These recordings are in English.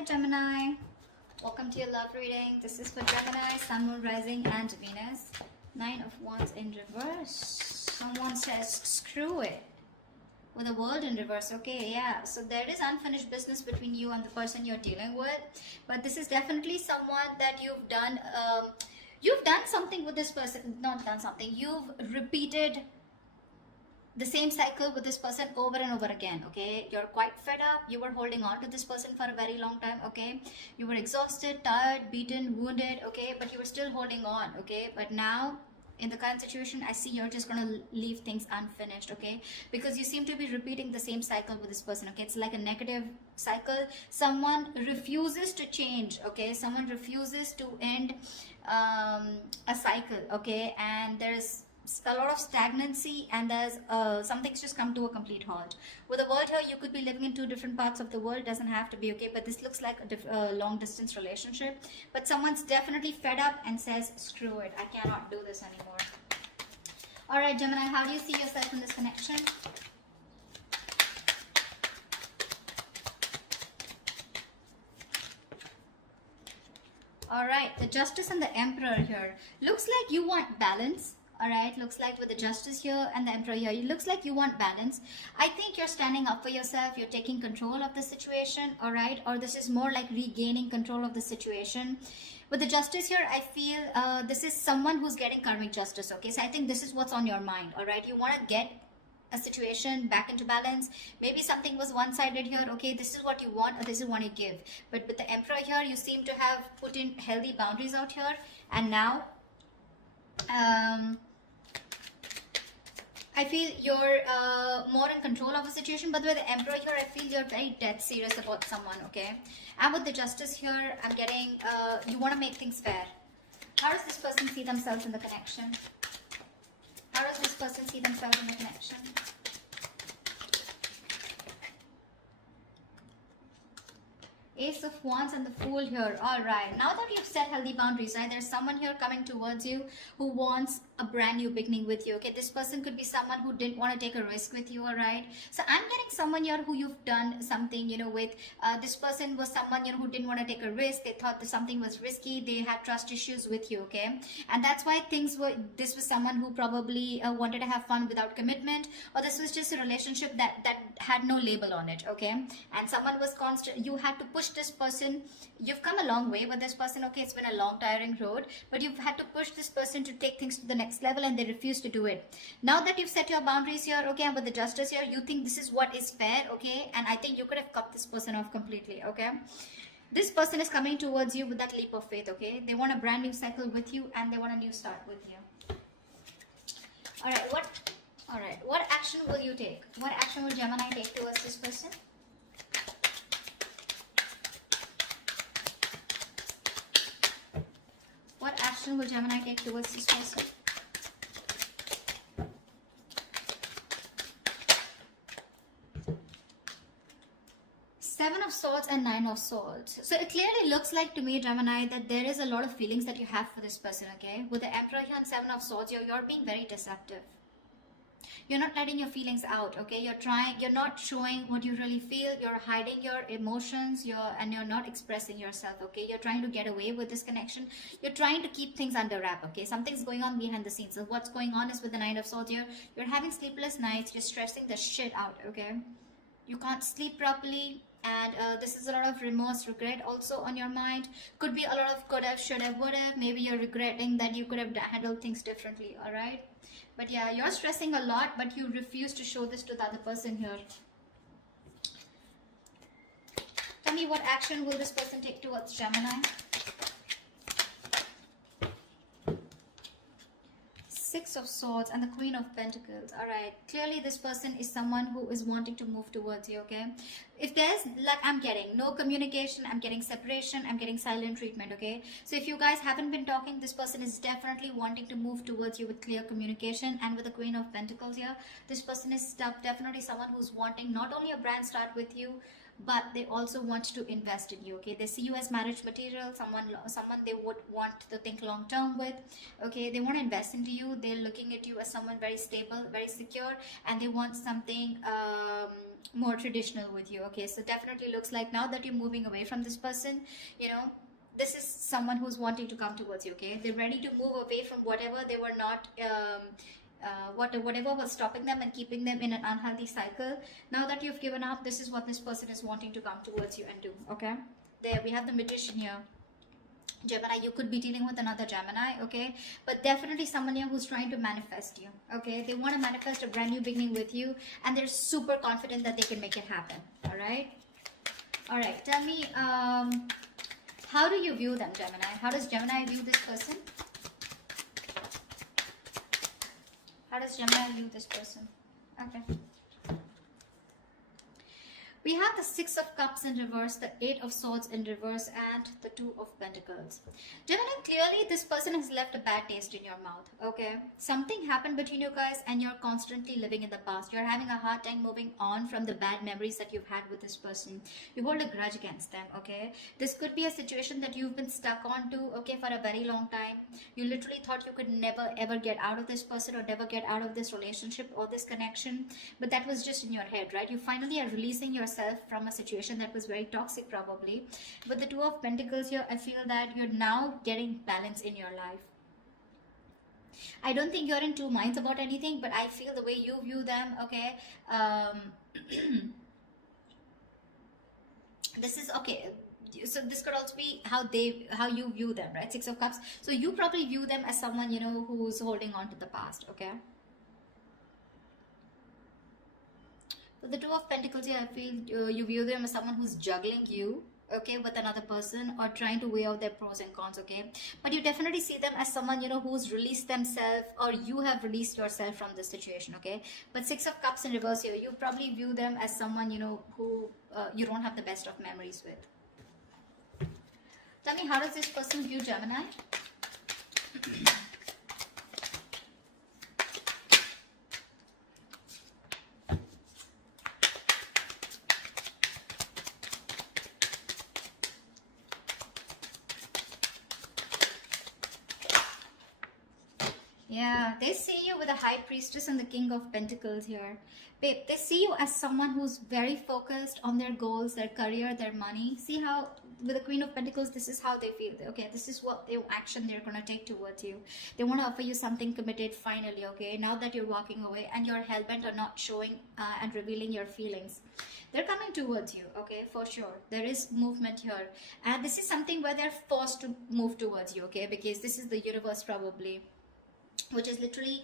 Hi Gemini, welcome to your love reading. This is for Gemini, Sun, Moon, Rising and Venus. Nine of Wands in reverse. Someone says screw it with the World in reverse. Okay, yeah, so there is unfinished business between you and the person you're dealing with, but this is definitely someone that you've done something with this person. Not done something, you've repeated the same cycle with this person over and over again. Okay, you're quite fed up. You were holding on to this person for a very long time. Okay, you were exhausted, tired, beaten, wounded. Okay, but you were still holding on. Okay, but now in the current situation, I see you're just gonna leave things unfinished. Okay, because you seem to be repeating the same cycle with this person. Okay, it's like a negative cycle. Someone refuses to change. Okay, someone refuses to end a cycle. Okay, and there's a lot of stagnancy, and there's something's just come to a complete halt. With the world here, you could be living in two different parts of the world. Doesn't have to be. Okay, but this looks like a long distance relationship, but someone's definitely fed up and says screw it, I cannot do this anymore. All right, Gemini, how do you see yourself in this connection? All right, the Justice and the Emperor here. Looks like you want balance. All right, looks like with the Justice here and the Emperor here, it looks like you want balance. I think you're standing up for yourself. You're taking control of the situation. All right, or this is more like regaining control of the situation. With the Justice here, I feel this is someone who's getting karmic justice. Okay, so I think this is what's on your mind. All right, you want to get a situation back into balance. Maybe something was one-sided here. Okay, this is what you want or this is what you give. But with the Emperor here, you seem to have put in healthy boundaries out here, and now I feel you're more in control of the situation. But with the Emperor here, I feel you're very dead serious about someone. Okay, and with the Justice here, I'm getting you want to make things fair. How does this person see themselves in the connection? How does this person see themselves in the connection? Ace of Wands and the Fool here. All right, now that you've set healthy boundaries, right, there's someone here coming towards you who wants a brand new beginning with you. Okay, this person could be someone who didn't want to take a risk with you. All right, so I'm getting someone here who you've done something, you know, with. This person was someone, you know, who didn't want to take a risk. They thought that something was risky. They had trust issues with you. Okay, and that's why this was someone who probably wanted to have fun without commitment, or this was just a relationship that had no label on it. Okay, and someone was constant. You had to push this person. You've come a long way with this person. Okay, it's been a long tiring road, but you've had to push this person to take things to the next level, and they refuse to do it. Now that you've set your boundaries here, okay, and with the Justice here, you think this is what is fair. Okay, and I think you could have cut this person off completely. Okay, this person is coming towards you with that leap of faith. Okay, they want a brand new cycle with you, and they want a new start with you. All right, what action will you take? What action will Gemini take towards this person? What action will Gemini take towards this person? Seven of Swords and Nine of Swords. So it clearly looks like to me, Gemini, that there is a lot of feelings that you have for this person. Okay, with the Emperor here and Seven of Swords, you're being very deceptive. You're not letting your feelings out. Okay, you're not showing what you really feel. You're hiding your emotions. You're not expressing yourself. Okay, you're trying to get away with this connection. You're trying to keep things under wrap. Okay, something's going on behind the scenes. So what's going on is with the Nine of Swords here, you're having sleepless nights. You're stressing the shit out. Okay, you can't sleep properly, and this is a lot of remorse, regret also on your mind. Could be a lot of could have, should have, would have. Maybe you're regretting that you could have handled things differently. All right, but yeah, you're stressing a lot, but you refuse to show this to the other person here. Tell me, what action will this person take towards Gemini? Six of Swords and the Queen of Pentacles. All right, clearly this person is someone who is wanting to move towards you. Okay, if there's, like, I'm getting no communication, I'm getting separation, I'm getting silent treatment. Okay, so if you guys haven't been talking, this person is definitely wanting to move towards you with clear communication. And with the Queen of Pentacles here, this person is definitely someone who's wanting not only a brand start with you, but they also want to invest in you. Okay, they see you as marriage material, someone they would want to think long term with. Okay, they want to invest into you. They're looking at you as someone very stable, very secure, and they want something more traditional with you. Okay, so definitely looks like now that you're moving away from this person, you know, this is someone who's wanting to come towards you. Okay, they're ready to move away from whatever they were not whatever was stopping them and keeping them in an unhealthy cycle. Now that you've given up, this is what this person is wanting to come towards you and do. Okay, there we have the Magician here. Gemini, you could be dealing with another Gemini, okay, but definitely someone here who's trying to manifest you. Okay, they want to manifest a brand new beginning with you, and they're super confident that they can make it happen. All right, tell me, how do you view them, Gemini? How does Gemini view this person? How does Gemini view this person? Okay. We have the Six of Cups in reverse, the Eight of Swords in reverse, and the Two of Pentacles. Gemini, clearly this person has left a bad taste in your mouth, okay? Something happened between you guys and you're constantly living in the past. You're having a hard time moving on from the bad memories that you've had with this person. You hold a grudge against them, okay? This could be a situation that you've been stuck on to, okay, for a very long time. You literally thought you could never ever get out of this person or never get out of this relationship or this connection, but that was just in your head, right? You finally are releasing yourself from a situation that was very toxic probably. With the Two of Pentacles here, I feel that you're now getting balance in your life. I don't think you're in two minds about anything, but I feel the way you view them, okay, this is okay. So this could also be how you view them, right? Six of Cups. So you probably view them as someone, you know, who's holding on to the past, okay? With the Two of Pentacles here, I feel you view them as someone who's juggling you, okay, with another person, or trying to weigh out their pros and cons, okay? But you definitely see them as someone, you know, who's released themselves, or you have released yourself from this situation, okay? But Six of Cups in reverse here, you probably view them as someone, you know, who you don't have the best of memories with. Tell me, how does this person view Gemini? Yeah, they see you with the High Priestess and the King of Pentacles here. Babe, they see you as someone who's very focused on their goals, their career, their money. See how with the Queen of Pentacles, this is how they feel. Okay, this is what the action they're going to take towards you. They want to offer you something committed finally, okay? Now that you're walking away and you're hellbent on not showing and revealing your feelings. They're coming towards you, okay, for sure. There is movement here. And this is something where they're forced to move towards you, okay? Because this is the universe probably, which is literally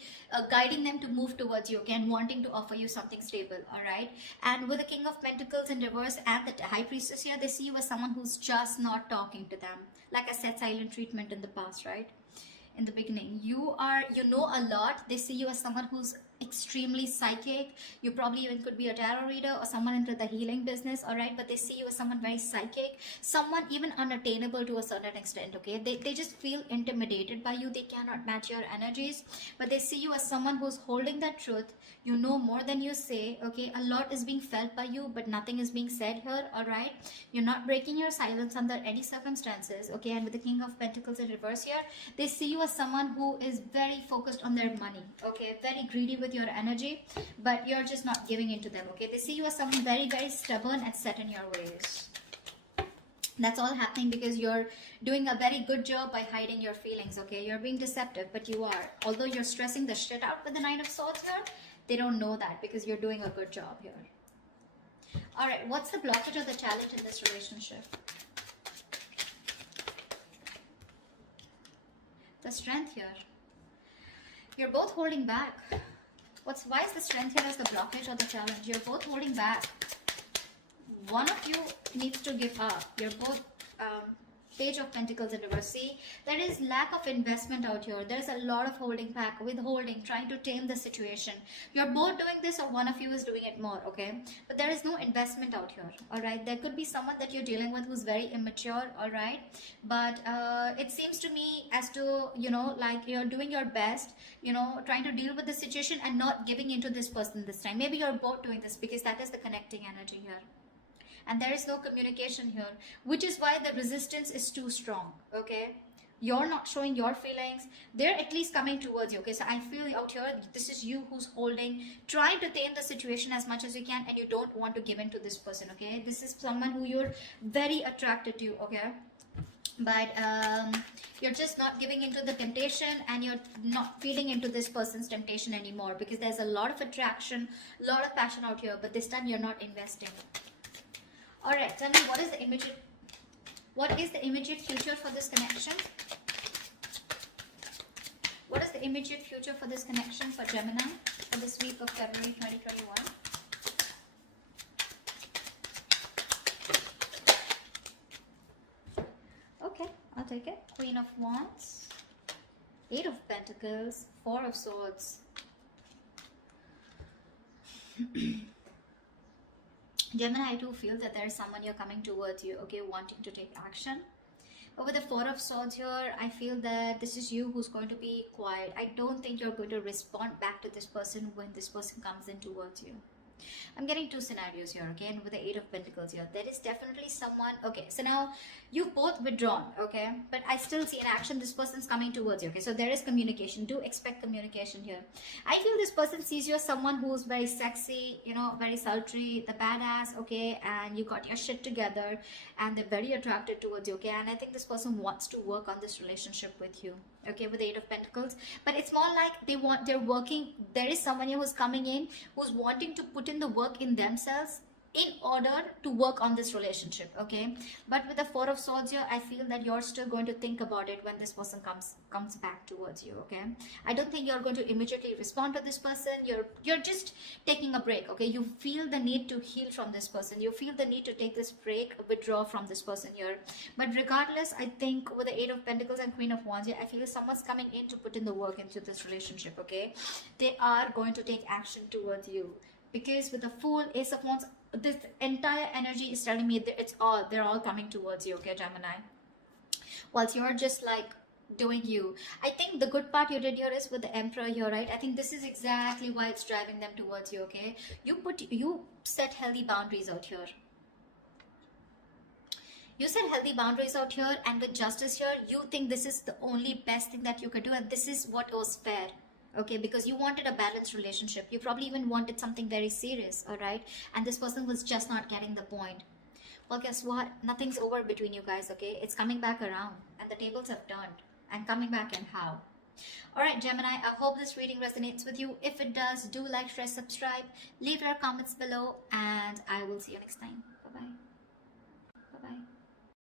guiding them to move towards you, okay, and wanting to offer you something stable, all right? And with the King of Pentacles in reverse and the High Priestess here, they see you as someone who's just not talking to them. Like I said, silent treatment in the past, right? In the beginning, you know a lot. They see you as someone who's extremely psychic. You probably even could be a tarot reader or someone into the healing business, all right? But they see you as someone very psychic, someone even unattainable to a certain extent, okay? They just feel intimidated by you. They cannot match your energies, but they see you as someone who's holding that truth. You know more than you say, okay? A lot is being felt by you, but nothing is being said here, all right? You're not breaking your silence under any circumstances, okay? And with the King of Pentacles in reverse here, they see you as someone who is very focused on their money, okay? Very greedy with your energy, but you're just not giving into them, okay? They see you as someone very, very stubborn and set in your ways. That's all happening because you're doing a very good job by hiding your feelings, okay? You're being deceptive, but you are. Although you're stressing the shit out with the Nine of Swords here, they don't know that because you're doing a good job here. All right, what's the blockage or the challenge in this relationship? The Strength here. You're both holding back. Why is the Strength here as the blockage or the challenge? You're both holding back. One of you needs to give up. You're both Page of Pentacles in reverse. See, there is lack of investment out here. There's a lot of holding back, withholding, trying to tame the situation. You're both doing this or one of you is doing it more, okay? But there is no investment out here, all right? There could be someone that you're dealing with who's very immature, all right? But it seems to me as to, you know, like you're doing your best, you know, trying to deal with the situation and not giving into this person this time. Maybe you're both doing this because that is the connecting energy here. And there is no communication here, which is why the resistance is too strong, okay? you're not showing your feelings. They're at least coming towards you. Okay, so I feel out here this is you who's holding, trying to tame the situation as much as you can, and you don't want to give in to this person. Okay, this is someone who you're very attracted to. Okay, but you're just not giving into the temptation, and you're not feeding into this person's temptation anymore, because there's a lot of attraction, a lot of passion out here, but this time you're not investing. All right, tell me, what is the immediate future for this connection? What is the immediate future for this connection for Gemini for this week of February 2021? Okay, I'll take it. Queen of Wands, 8 of Pentacles, 4 of Swords. Gemini, I do feel that there is someone you're coming towards you, okay, wanting to take action. But with the 4 of Swords here, I feel that this is you who's going to be quiet. I don't think you're going to respond back to this person when this person comes in towards you. I'm getting 2 scenarios here, okay, and with the 8 of Pentacles here, there is definitely someone, okay, so now you've both withdrawn, okay, but I still see an action. This person's coming towards you, okay, so there is communication. Do expect communication here. I feel this person sees you as someone who's very sexy, you know, very sultry, the badass, okay, and you got your shit together, and they're very attracted towards you, okay, and I think this person wants to work on this relationship with you, okay, with the 8 of Pentacles. But it's more like they're working. There is someone here who's coming in, who's wanting to put in the work in themselves in order to work on this relationship, okay. But with the 4 of Swords here, I feel that you're still going to think about it when this person comes back towards you, okay. I don't think you're going to immediately respond to this person. You're just taking a break, okay. You feel the need to heal from this person. You feel the need to take this break, withdraw from this person here. But regardless, I think with the 8 of Pentacles and Queen of Wands here, I feel someone's coming in to put in the work into this relationship, okay. They are going to take action towards you, because with the Fool, Ace of Wands, this entire energy is telling me that they're all coming towards you, okay, Gemini, whilst you're just like doing you. I think the good part you did here is with the Emperor here, right? I think this is exactly why it's driving them towards you, okay. You set healthy boundaries out here. You set healthy boundaries out here, and with Justice here, you think this is the only best thing that you could do, and this is what was fair. Okay, because you wanted a balanced relationship. You probably even wanted something very serious, all right? And this person was just not getting the point. Well, guess what? Nothing's over between you guys, okay? It's coming back around, and the tables have turned. And coming back, and how? All right, Gemini, I hope this reading resonates with you. If it does, do like, share, subscribe, leave your comments below, and I will see you next time. Bye-bye.